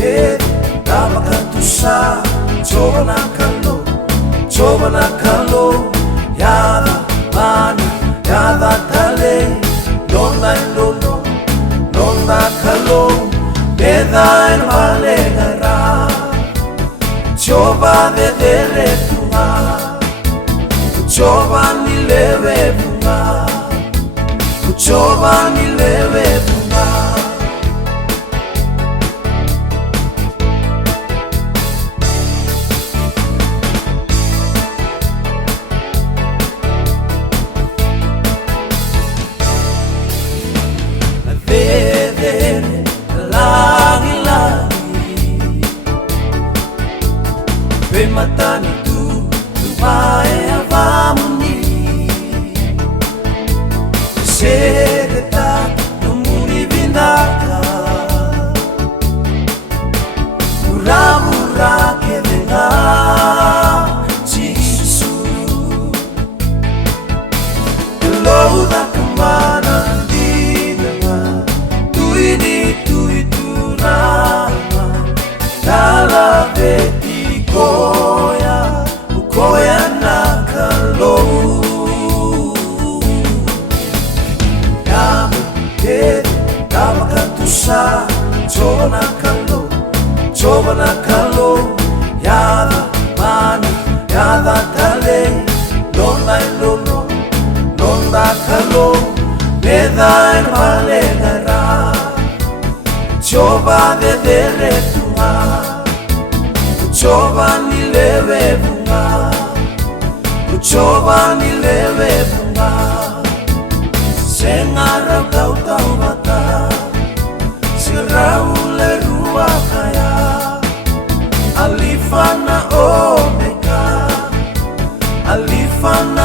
Kid, Namakantusa, Chobana Kalo, Yada, Mani, Yada Tale, Nona Lono, Nona Kalo, Beda and Malegara, Choba de Deretua, Choba ni leve bunga, Choba ni leve bunga. Matani tu mai avamuni Segeta numuni vindaka Mura ke venga Jisu Loda kamana dinama Tuini tuituna Dala veti Koya nakalo Yamu kedi Namakantusa Choba nakalo Yada mani Yada tale Nona lono Nona kalo Leda en malegara Choba de deretua Choba ni leve bunga Choba ni leve bunga Sengara kau tau mata Sirau le rua kaya Alifana omega Alifana